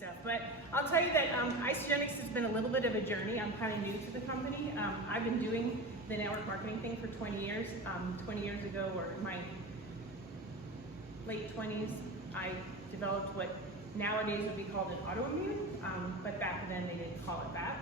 stuff. But I'll tell you that Isagenix has been a little bit of a journey. I'm kind of new to the company. I've been doing the network marketing thing for 20 years. 20 years ago, or in my late 20s, I developed what nowadays would be called an autoimmune, but back then they didn't call it that.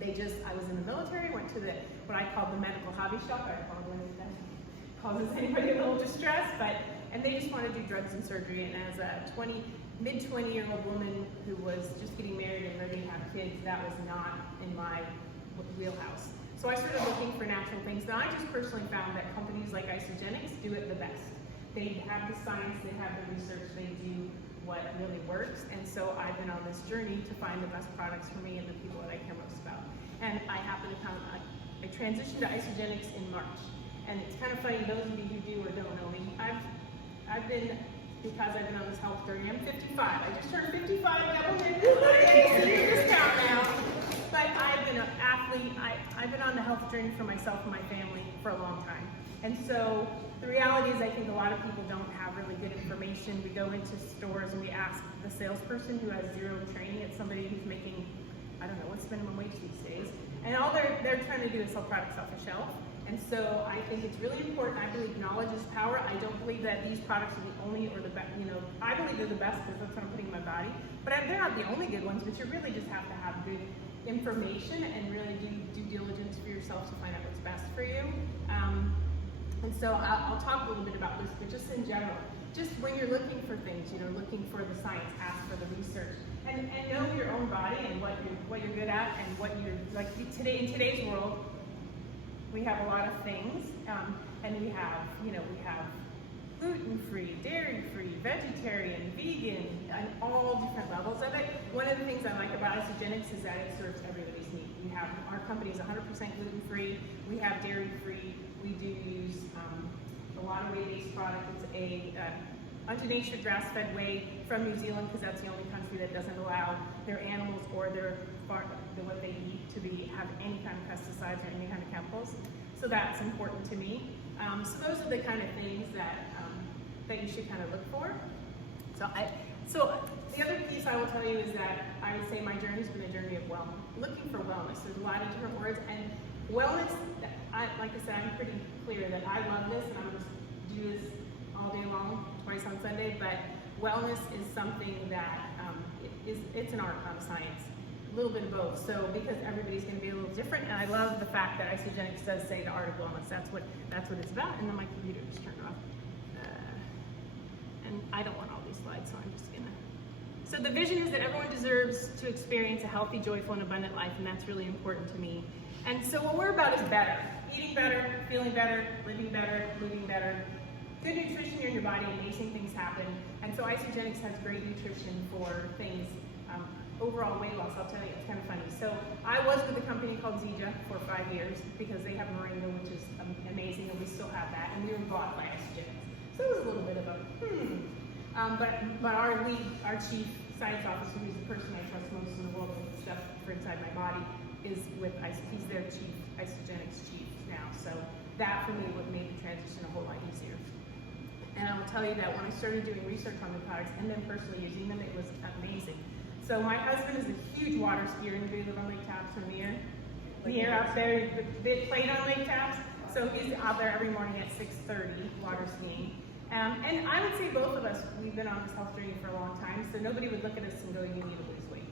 I was in the military, went to what I called the medical hobby shop. I apologize if that causes anybody a little distress, and they just wanted to do drugs and surgery. And as a mid-20-year-old woman who was just getting married and ready to have kids, that was not in my wheelhouse. So I started looking for natural things. Now, I just personally found that companies like Isagenix do it the best. They have the science, they have the research, they do what really works. And so I've been on this journey to find the best products for me and the people that I care most about. And I happen to I transitioned to Isagenix in March. And it's kind of funny, those of you who do or don't know me, because I've been on this health journey, I'm 55. I just turned 55, got a discount now. But I've been an athlete. I've been on the health journey for myself and my family for a long time. And so the reality is I think a lot of people don't have really good information. We go into stores and we ask the salesperson who has zero training. It's somebody who's making, I don't know, what's minimum wage these days. And all they're trying to do is sell products off a shelf. And so I think it's really important. I believe knowledge is power. I don't believe that these products are the only or the best, I believe they're the best because that's what I'm putting in my body. But they're not the only good ones, but you really just have to have good information and really do due diligence for yourself to find out what's best for you. And so I'll talk a little bit about this, but just in general, just when you're looking for things, looking for the science, ask for the research, and know your own body and what you're good at and what you're like. Today, in today's world, we have a lot of things, and we have gluten-free, dairy-free, vegetarian, vegan, and all different levels of it. One of the things I like about Isagenix is that it serves everybody's need. Our company is 100% gluten-free. We have dairy-free. We do use a lot of whey-based product. It's a unto-nature grass-fed whey from New Zealand because that's the only country that doesn't allow their animals or what they eat to have any kind of pesticides or any kind of chemicals. So that's important to me. So those are the kind of things that you should kind of look for. So the other piece I will tell you is that I would say my journey has been a journey of wellness, looking for wellness. There's a lot of different words, and wellness, like I said, I'm pretty clear that I love this and I'm just do this all day long, twice on Sunday, but wellness is something that it's an art, not a science. A little bit of both. So because everybody's going to be a little different, and I love the fact that Isagenix does say the art of wellness. That's what it's about. And then my computer just turned off. And I don't want all these slides, so I'm just gonna. So the vision is that everyone deserves to experience a healthy, joyful, and abundant life, and that's really important to me. And so what we're about is better. Eating better, feeling better, living better, moving better. Good nutrition in your body, amazing things happen. And so Isagenix has great nutrition for things. Overall weight loss, I'll tell you, it's kind of funny. So I was with a company called Zija for 5 years because they have moringa, which is amazing, and we still have that, and we were bought by Isagenix. So it was a little bit of a but our chief science officer, who's the person I trust most in the world with stuff for inside my body, is with he's their chief, Isagenix chief now. So that for me would make the transition a whole lot easier. And I will tell you that when I started doing research on the products and then personally using them, it was amazing. So my husband is a huge water skier, and we live on Lake Taps from the air out there. They played on Lake Taps, so he's out there every morning at 6:30 water skiing. And I would say both of us, we've been on this health journey for a long time, so nobody would look at us and go, you need to lose weight.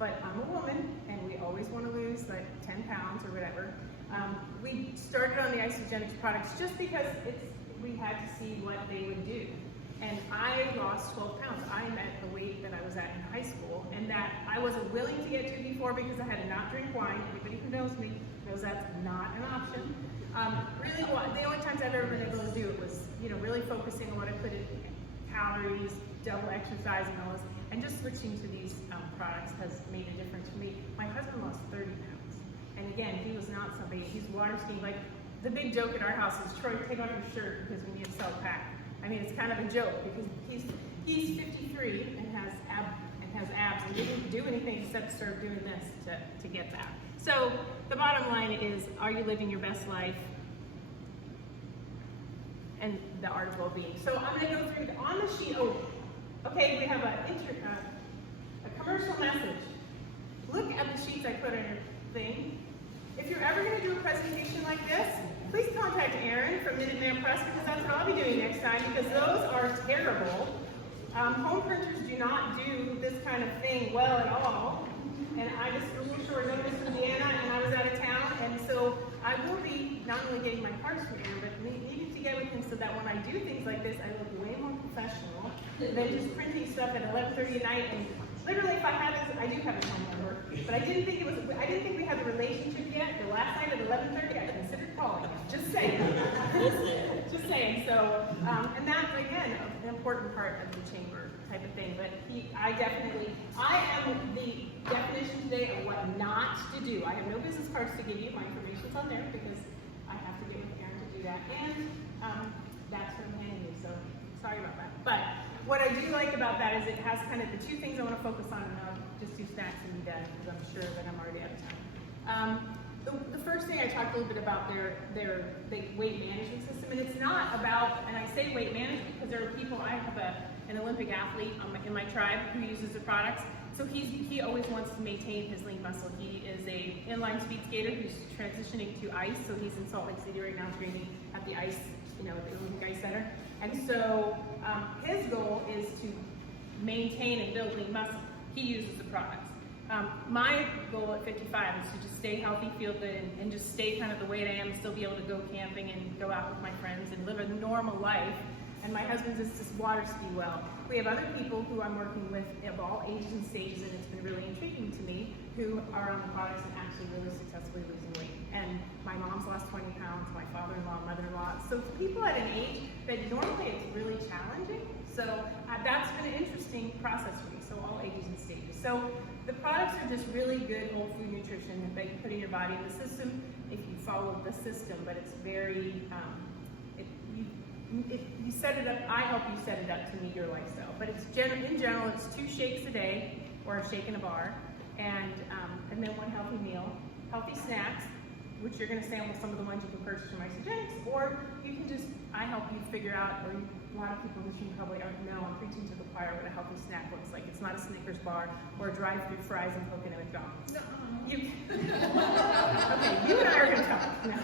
But I'm a woman, and we always want to lose like 10 pounds or whatever. We started on the Isagenix products just because we had to see what they would do. And I lost 12 pounds. I'm at the weight that I was at in high school, and that I wasn't willing to get to before because I had to not drink wine. Anybody who knows me knows that's not an option. Really, the only times I've ever been able to do it was, really focusing on what I put in calories, double exercising, all this, and just switching to these products has made a difference for me. My husband lost 30 pounds, and again, he was not somebody. He's water skiing. Like the big joke at our house is, Troy, take off your shirt because we need to sell pack. I mean, it's kind of a joke because he's 53 and has abs and didn't do anything except start doing this to get that. So the bottom line is, are you living your best life? And the art of well-being. So I'm going to go through on the sheet. Oh, okay. We have Commercial message. Look at the sheets I put on your thing. If you're ever going to do a presentation like this, please contact Erin from Minuteman Press, because that's what I'll be doing next time, because those are terrible. Home printers do not do this kind of thing well at all. And I just a little short notice from Deanna, and I was out of town, and so I will be not only getting my parts from Erin, but needing to get with him so that when I do things like this, I look way more professional than just printing stuff at 11:30 at night. And literally, if I had this, I do have a phone number, but I didn't think we had the relationship yet. The last night at 11:30, I considered calling. Just saying. Just saying. So, and that's again an important part of the chamber type of thing. But I am the definition today of what not to do. I have no business cards to give you. My information's on there because I have to get with Erin to do that, and that's from handing you. So sorry about that. But what I do like about that is it has kind of the two things I want to focus on, and I'll just do snacks and be done because I'm sure that I'm already out of time. The first thing I talked a little bit about their weight management system, and it's not about, and I say weight management because there are people, I have an Olympic athlete in my tribe who uses the products, so he always wants to maintain his lean muscle. He is a inline speed skater who's transitioning to ice, so he's in Salt Lake City right now training at the ice, at the Olympic Ice Center. And so his goal is to maintain and build lean muscle. He uses the products. My goal at 55 is to just stay healthy, feel good, and just stay kind of the way I am, still be able to go camping and go out with my friends and live a normal life. And my husband's is just water ski well. We have other people who I'm working with of all ages and stages, and it's been really intriguing to me, who are on the products and actually really successfully losing weight. And my mom's lost 20 pounds, my father-in-law, mother-in-law. So people at an age that normally it's really challenging. So that's been an interesting process for me. So all ages and stages. So the products are just really good whole food nutrition that you put in your body. The system, if you follow the system, but it's very, you set it up, I help you set it up to meet your lifestyle. But it's in general, it's 2 shakes a day, or a shake in a bar, and then 1 healthy meal, healthy snacks, which you're going to sample some of the ones you can purchase from Isagenix, or you can just, I help you figure out, or a lot of people in this room probably don't know, I'm preaching to the choir what a healthy snack looks like. It's not a Snickers bar or a drive-through fries and Coke and a McDonald's. No. Okay, you and I are going to talk. No.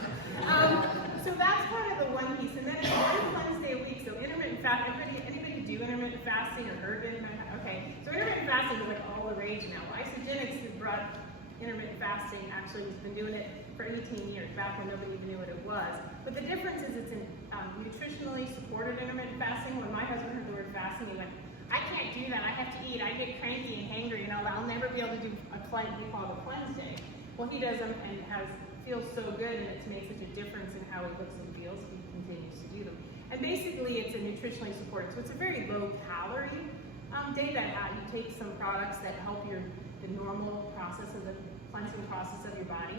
So that's kind of the one piece, and then it's 1 cleanse day a week. So intermittent fasting. Anybody do intermittent fasting or heard of it? Okay. So intermittent fasting is like all the rage now. Isagenix has brought intermittent fasting. Actually, has been doing it for 18 years. Back when nobody even knew what it was. But the difference is it's in nutritionally supported intermittent fasting. When my husband heard the word fasting, he went, "I can't do that. I have to eat. I get cranky and hangry, and I'll never be able to do a cleanse. We call it a cleanse day." Well, he does them and feels so good, and it's made such a difference in how he looks and feels. He continues to do them. And basically, it's a nutritionally supported. So it's a very low calorie day that you take some products that help the normal process of the cleansing process of your body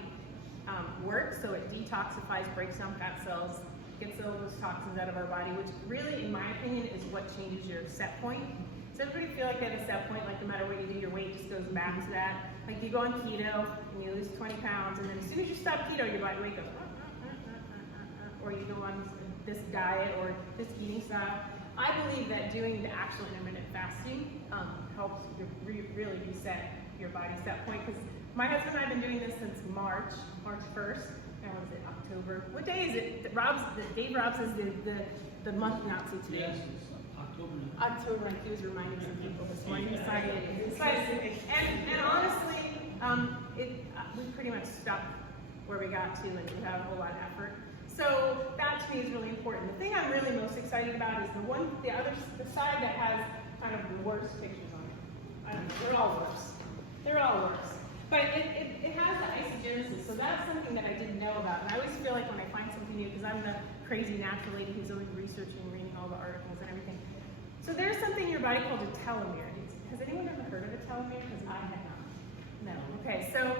work. So it detoxifies, breaks down fat cells, gets all those toxins out of our body, which really, in my opinion, is what changes your set point. Does everybody feel like they have a set point, like no matter what you do, your weight just goes back to that? Like you go on keto and you lose 20 pounds, and then as soon as you stop keto, your body weight goes, or you go on this diet or this eating style. I believe that doing the actual intermittent fasting helps you really reset your body set point. Because my husband and I have been doing this since March 1st. Now what is it, October? What day is it? Dave Robb says the month not to today. Yes, it's October, like he was reminding some people this morning. He decided, and honestly, we pretty much stuck where we got to, and we had a whole lot of effort. So that to me is really important. The thing I'm really most excited about is the side that has kind of the worst pictures on it. I don't know, they're all worse. They're all worse. But it has the Isagenix, so that's something that I didn't know about. And I always feel like when I find something new, because I'm the crazy natural lady who's always researching and reading all the articles and everything. So there's something in your body called a telomere. Has anyone ever heard of a telomere? Because I had not. No. Okay, so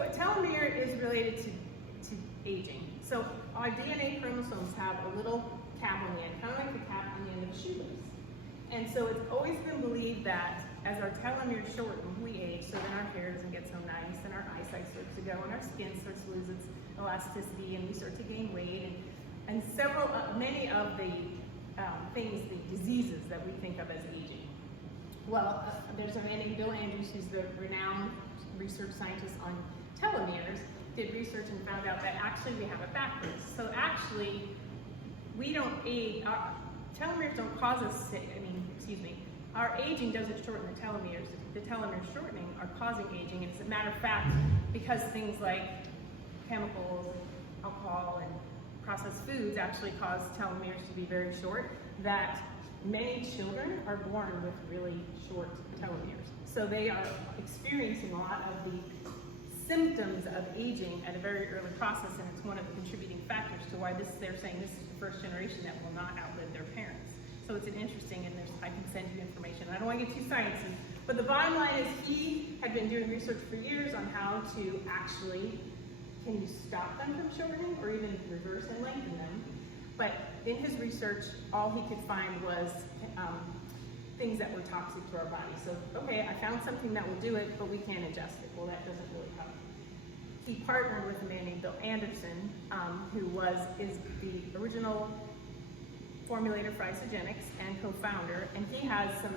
a telomere is related to aging. So our DNA chromosomes have a little cap on the end, kind of like the cap on the end of a shoelace. And so it's always been believed that as our telomeres shorten, we age, so then our hair doesn't get so nice, and our eyesight starts to go, and our skin starts to lose its elasticity, and we start to gain weight, and many of the things, the diseases that we think of as aging. Well, there's a man named Bill Andrews, who's the renowned research scientist on telomeres, did research and found out that actually we have it backwards. So actually, we don't age, our telomeres don't cause us, our aging doesn't shorten the telomeres. The telomeres shortening are causing aging, and as a matter of fact, because things like chemicals, alcohol, and processed foods actually cause telomeres to be very short, that many children are born with really short telomeres. So they are experiencing a lot of the symptoms of aging at a very early process, and it's one of the contributing factors to why they're saying this is the first generation that will not outlive their parents. So it's an interesting, and I can send you information. I don't want to get too sciencey, but the bottom line is he had been doing research for years on how to actually, can you stop them from shortening or even reverse and lengthen them? But in his research, all he could find was things that were toxic to our body. So, okay, I found something that will do it, but we can't adjust it. Well, that doesn't really help. He partnered with a man named Bill Anderson, who is the original formulator for Isagenix and co-founder, and he has some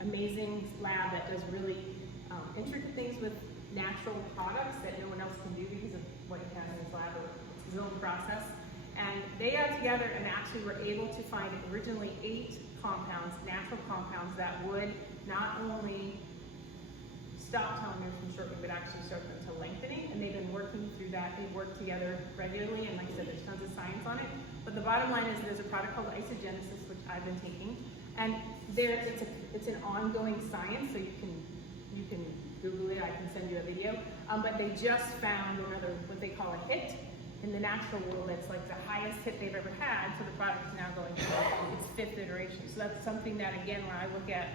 amazing lab that does really intricate things with natural products that no one else can do because of what he has in his lab, or his own process. And they got together and actually were able to find originally 8 compounds, natural compounds, that would not only stop telomeres from shortening, but actually start them to lengthening. And they've been working through that. They work together regularly, and like I said, there's tons of science on it. But the bottom line is there's a product called Isagenix, which I've been taking, and it's an ongoing science, so you can Google it. I can send you a video. But they just found another, what they call a hit in the natural world, that's like the highest hit they've ever had. So the product is now going through its 5th iteration. So that's something that, again, when I look at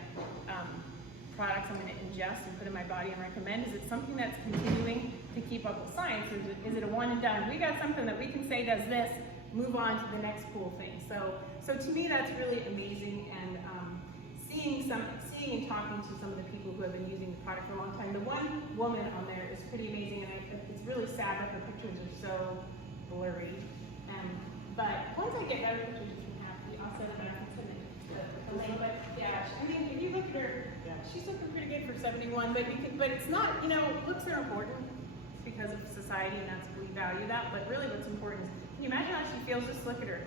products I'm going to ingest and put in my body and recommend, is it something that's continuing to keep up with science? Is it a one and done? We got something that we can say does this, move on to the next cool thing. So to me, that's really amazing. And seeing and talking to some of the people who have been using the product for a long time. The one woman on there is pretty amazing, and it's really sad that her pictures are so blurry. But once I get better pictures, you can have, I'll send it back and send it the link. But yeah, I mean, if you look at her, she's looking pretty good for 71. But it's not, looks are important because of society, and that's, we value that. But really, what's important is, can you imagine how she feels? Just look at her.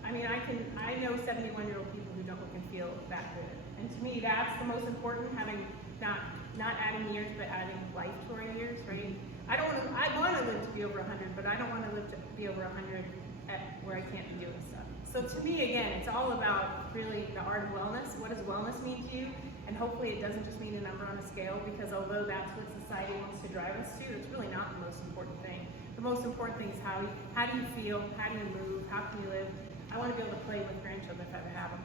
I mean, I know 71-year-old people who don't look and feel that good. And to me, that's the most important, having not adding years, but adding life to our years, right? I want to live to be over 100, but I don't want to live to be over 100 where I can't be doing stuff. So to me, again, it's all about really the art of wellness. What does wellness mean to you? And hopefully it doesn't just mean a number on a scale, because although that's what society wants to drive us to, it's really not the most important thing. The most important thing is how do you feel, how do you move, how can you live? I want to be able to play with grandchildren if I ever have them.